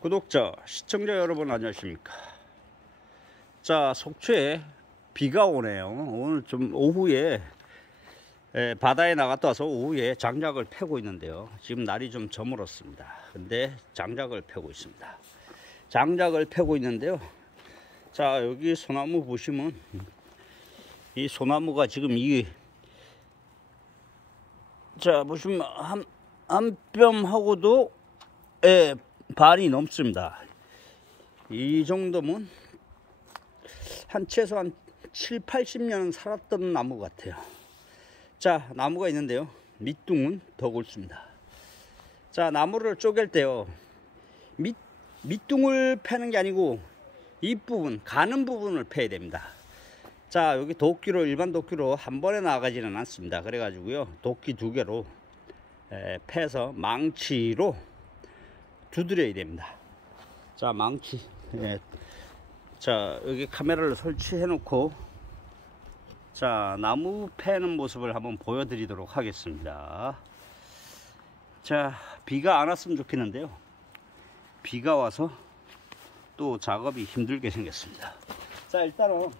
구독자, 시청자 여러분 안녕하십니까. 자, 속초에 비가 오네요. 오늘 좀 오후에 바다에 나갔다 와서 오후에 장작을 패고 있는데요. 지금 날이 좀 저물었습니다. 근데 장작을 패고 있습니다. 장작을 패고 있는데요. 자, 여기 소나무 보시면 이 소나무가 지금 자 보시면 한 뼘하고도 반이 넘습니다. 이 정도면 최소한 7, 80년 살았던 나무 같아요. 자, 나무가 있는데요. 밑둥은 더 굵습니다. 자, 나무를 쪼갤 때요. 밑둥을 패는 게 아니고 윗부분, 가는 부분을 패야 됩니다. 자, 여기 도끼로, 일반 도끼로 한 번에 나가지는 않습니다. 그래가지고요. 도끼 2개로 패서 망치로 두드려야 됩니다. 자, 망치. 자, 여기 카메라를 설치해 놓고 자, 나무 패는 모습을 한번 보여드리도록 하겠습니다. 자, 비가 안 왔으면 좋겠는데요. 비가 와서 또 작업이 힘들게 생겼습니다. 자, 일단은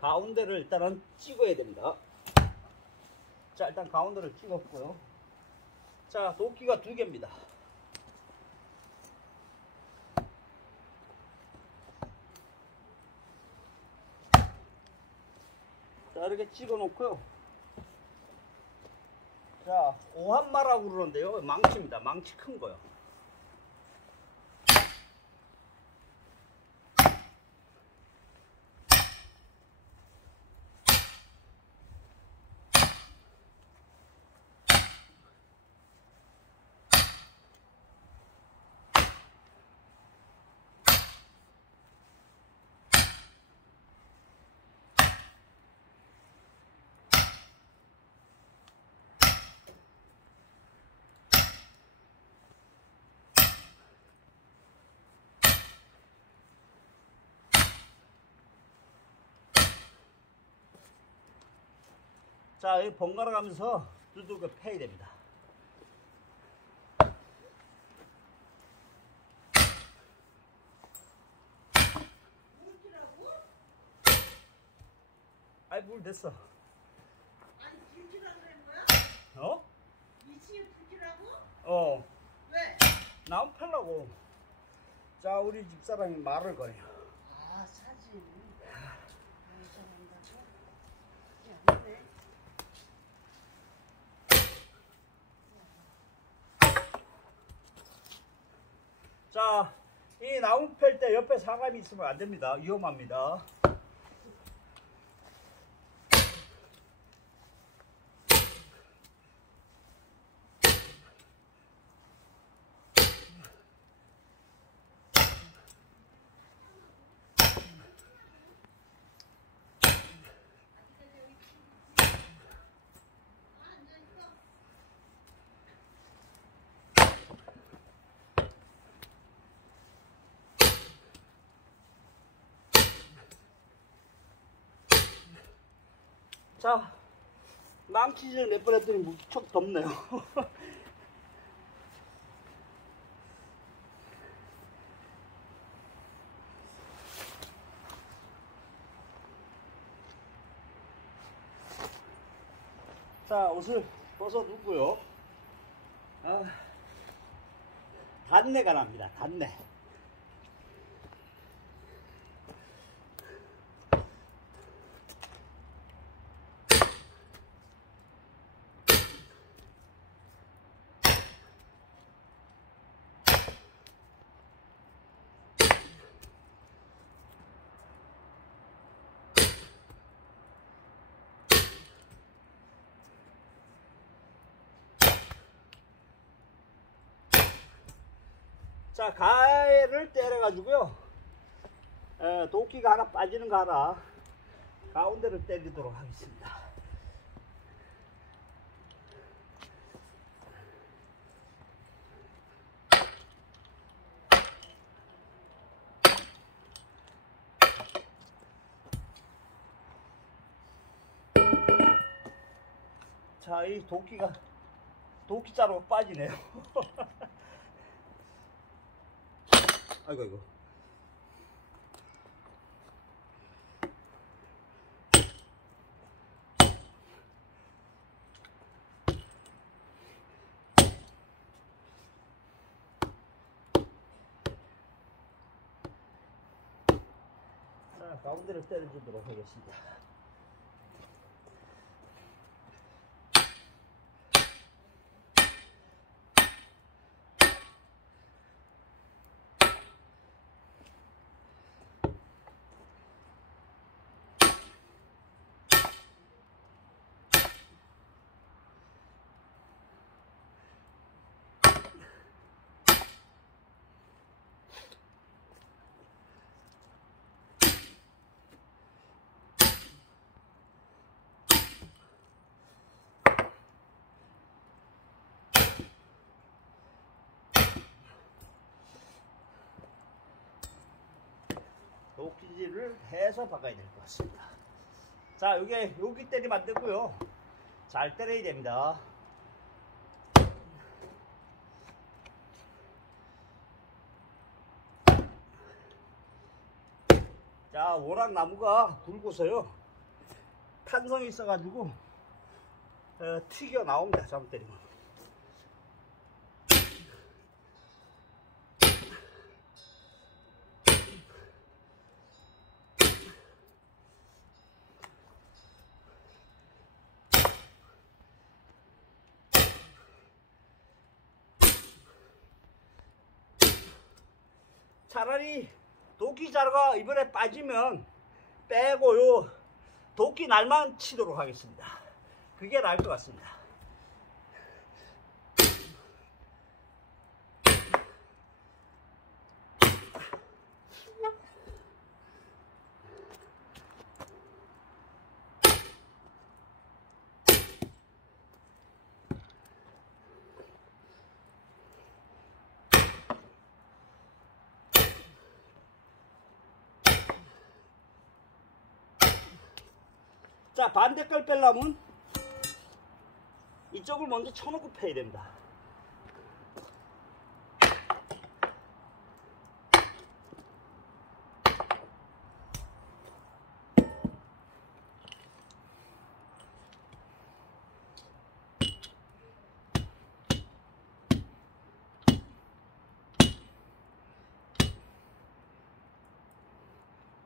가운데를 일단은 찍어야 됩니다. 자, 일단 가운데를 찍었고요. 자, 도끼가 2개입니다. 자, 이렇게 찍어 놓고요. 자, 오한마라고 그러는데요. 망치입니다. 망치 큰 거요. 자, 이 번갈아 가면서 두들겨 패야 됩니다. 아이, 물 됐어. 아니, 불키라고 그런 거야? 어? 2층에 불키라고? 어. 왜? 나무 팔라고. 자, 우리 집사람이 말을 거요. 아, 사진. 잘한다고? 야, 그래. 자, 이 나무 팰 때 옆에 사람이 있으면 안 됩니다. 위험합니다. 자, 망치질 몇 번 했더니 무척 덥네요. 자, 옷을 벗어 두고요. 단내가 납니다. 단내. 자, 가해를 때려가지고요. 도끼가 하나 빠지는 거 하나 가운데를 때리도록 하겠습니다. 자, 이 도끼자루가 빠지네요. 아이고, 이거. 자, 가운데를 때려주도록 하겠습니다. 도끼질을 해서 바꿔야 될 것 같습니다. 자, 여기 때리면 안 되고요. 잘 때려야 됩니다. 자, 워낙나무가 굵어서요. 탄성이 있어가지고 튀겨 나옵니다. 잘못 때리면. 차라리 도끼자루가 이번에 빠지면 빼고요, 도끼 날만 치도록 하겠습니다. 그게 나을 것 같습니다. 자, 반대 걸 빼려면 이쪽을 먼저 쳐놓고 패야 됩니다.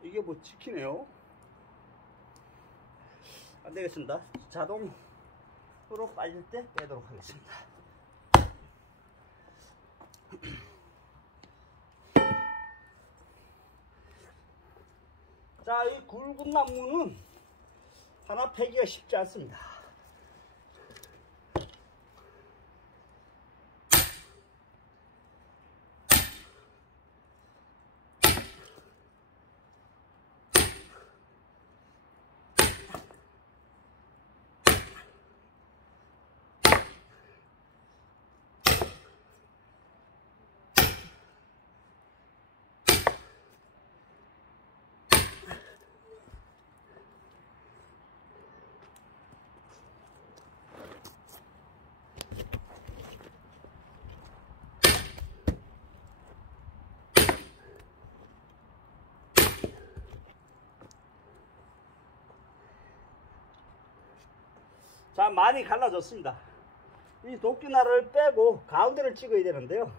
이게 뭐 찍히네요. 안 되겠습니다. 자동으로 빠질 때 빼도록 하겠습니다. 자, 이 굵은 나무는 하나 패기가 쉽지 않습니다. 자, 많이 갈라졌습니다. 이 도끼날을 빼고 가운데를 찍어야 되는데요.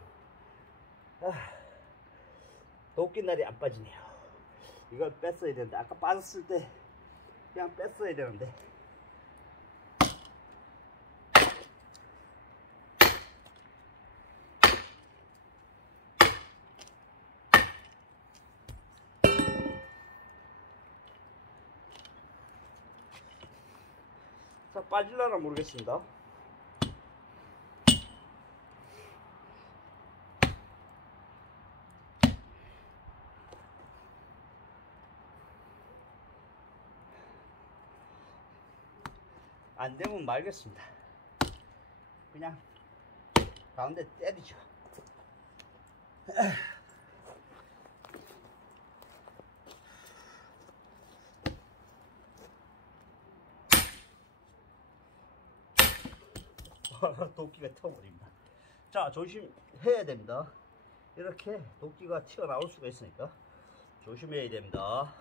도끼날이 안 빠지네요. 이걸 뺐어야 되는데, 아까 빠졌을 때 그냥 뺐어야 되는데. 자, 빠질려나 모르겠습니다. 안 되면 말겠습니다. 그냥 가운데 때리죠. 도끼가 튀어버립니다. 자, 조심해야 됩니다. 이렇게 도끼가 튀어나올 수가 있으니까 조심해야 됩니다.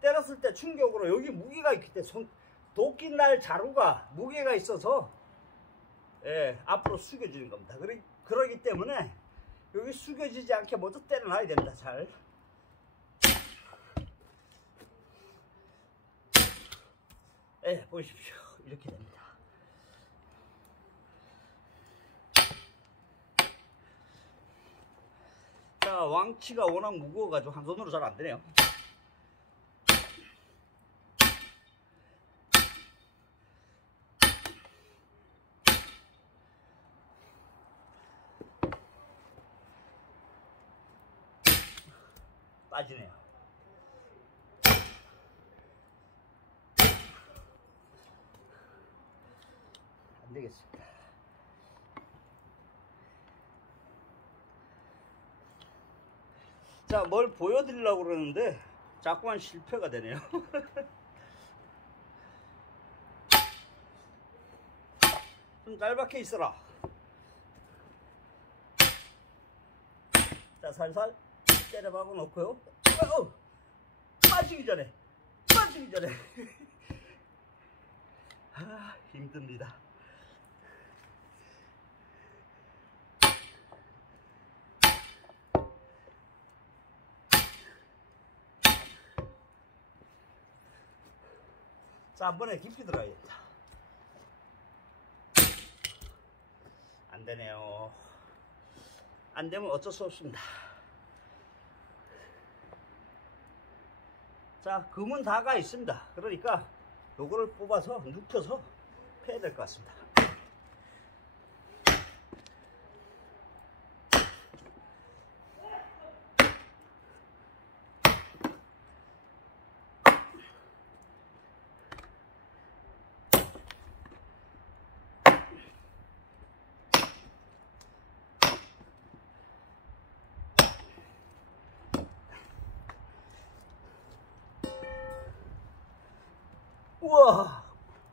때렸을 때 충격으로 여기 무게가 있기 때문에 도끼 날 자루가 무게가 있어서 앞으로 숙여지는 겁니다. 그러기 때문에 여기 숙여지지 않게 먼저 때려놔야 됩니다. 잘. 보십시오. 이렇게 됩니다. 자, 왕치가 워낙 무거워가지고 한 손으로 잘 안 되네요. 빠지네요. 안 되겠습니다. 자, 뭘 보여드리려고 그러는데 자꾸만 실패가 되네요. 좀 짧게 있어라. 자, 살살 때려박아 놓고요. 빠지기 전에 힘듭니다. 자, 한 번에 깊이 들어가야겠다. 안 되네요. 안 되면 어쩔 수 없습니다. 자, 금은 다가 있습니다. 그러니까 요거를 뽑아서 눕혀서 패야 될 것 같습니다. 우와,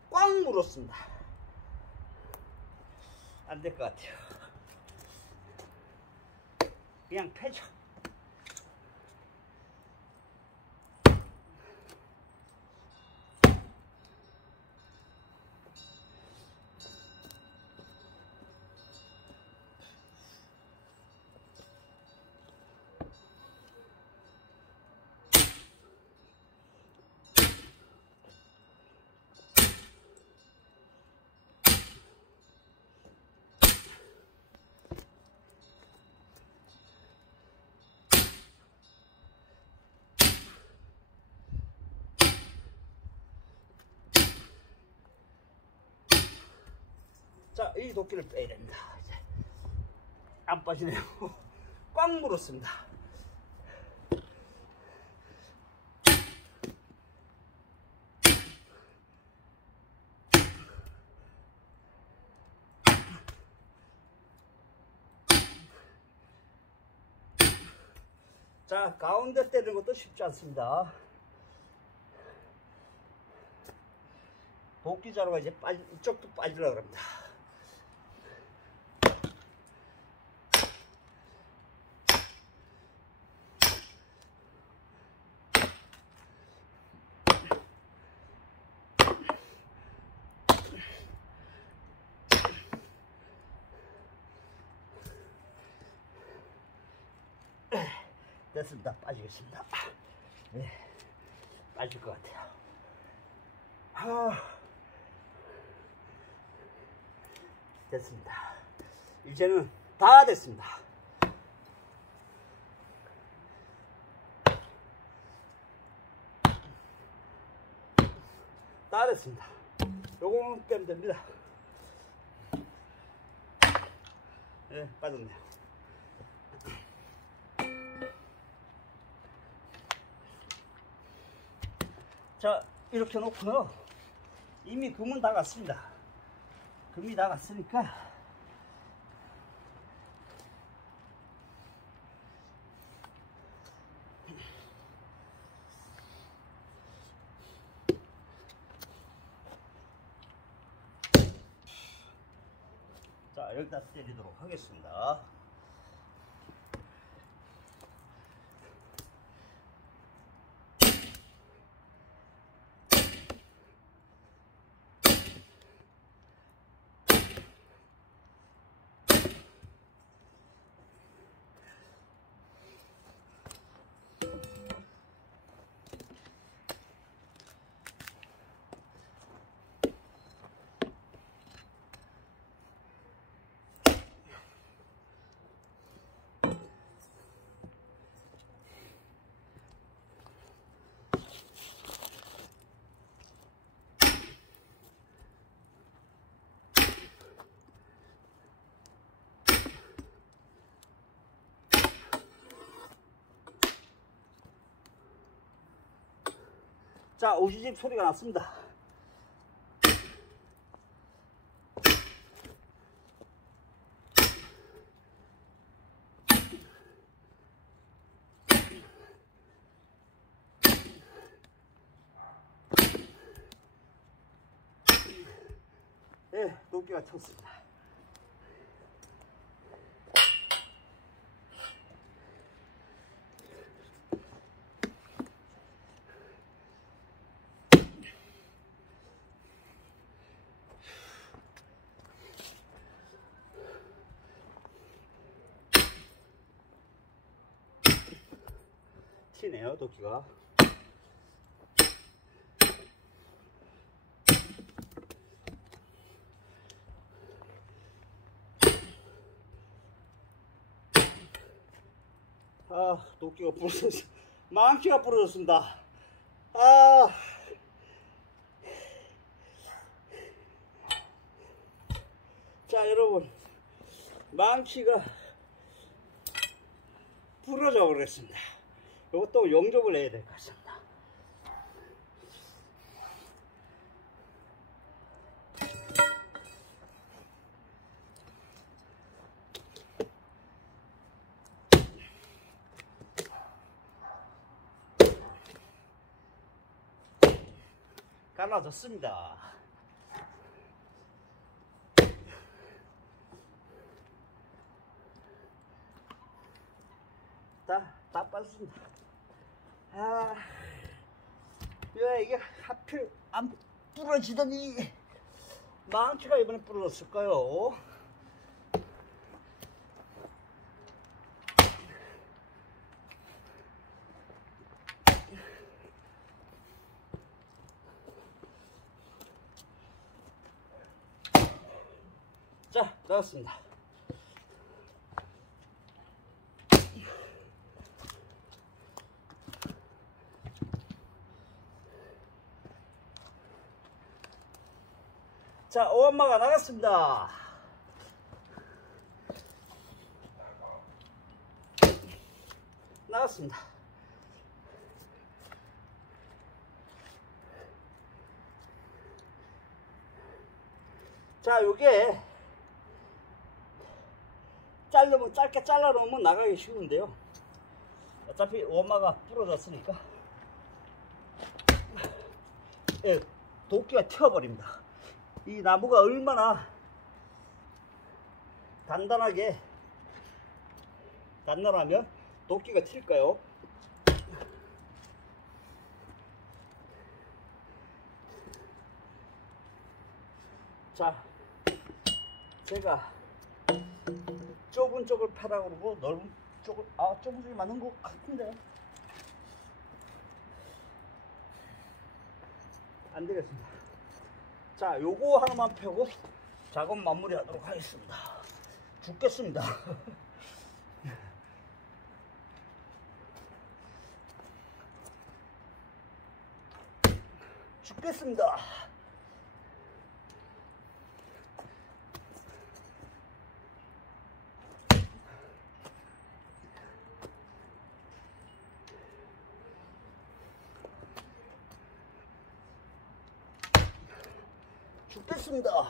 꽉 물었습니다. 안 될 것 같아요. 그냥 패죠. 자, 이 도끼를 빼야 됩니다. 이제 안 빠지네요. 꽉 물었습니다. 자, 가운데 때리는 것도 쉽지 않습니다. 도끼 자루가 이제 이쪽도 빠지려고 합니다. 됐습니다. 빠지겠습니다. 네, 빠질 것 같아요. 됐습니다. 이제는 다 됐습니다. 다 됐습니다. 요거만 빼면 됩니다. 네, 빠졌네요. 자, 이렇게 놓고요. 이미 금은 다 갔습니다. 금이 다 갔으니까 여기다 때리도록 하겠습니다. 자, 오시집 소리가 났습니다. 예, 도끼가 쳤습니다. 튀네요, 도끼가. 아, 도끼가 부러졌어. 망치가 부러졌습니다. 아, 자, 여러분, 망치가 부러져 버렸습니다. 이것도 용접을 해야 될 것 같습니다. 갈라졌습니다. 다 빠졌습니다. 아, 왜 이게 하필 안 부러지더니 망치가 이번에 부러졌을까요? 자, 나왔습니다. 자, 오한마가 나갔습니다. 나갔습니다. 자, 요게 자르면 짧게 잘라 놓으면 나가기 쉬운데요. 어차피 오한마가 부러졌으니까 예, 도끼가 튀어버립니다. 이 나무가 얼마나 단단하면 도끼가 튈까요? 자, 제가 좁은 쪽을 패라 그러고 넓은 쪽을, 좁은 쪽이 맞는 것 같은데 안 되겠습니다. 자, 요거 하나만 펴고 작업 마무리 하도록 하겠습니다. 죽겠습니다. 죽겠습니다. 죽겠습니다.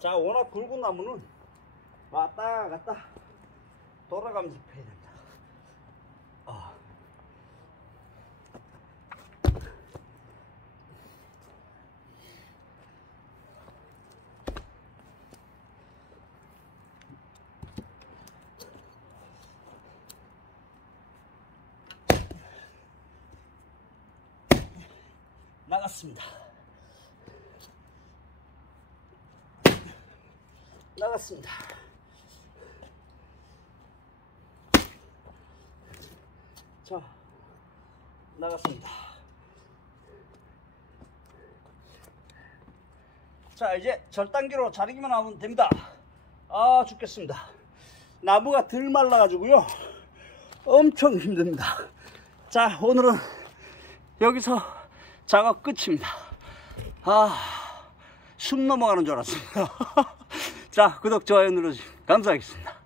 자, 워낙 굵은 나무는 왔다 갔다 돌아가면서 패야 됩니다. 나갔습니다. 나갔습니다. 자, 나갔습니다. 자, 이제 절단기로 자르기만 하면 됩니다. 아, 죽겠습니다. 나무가 덜 말라가지고요, 엄청 힘듭니다. 자, 오늘은 여기서 작업 끝입니다. 숨 넘어가는 줄 알았습니다. 자, 구독, 좋아요 눌러주시면 감사하겠습니다.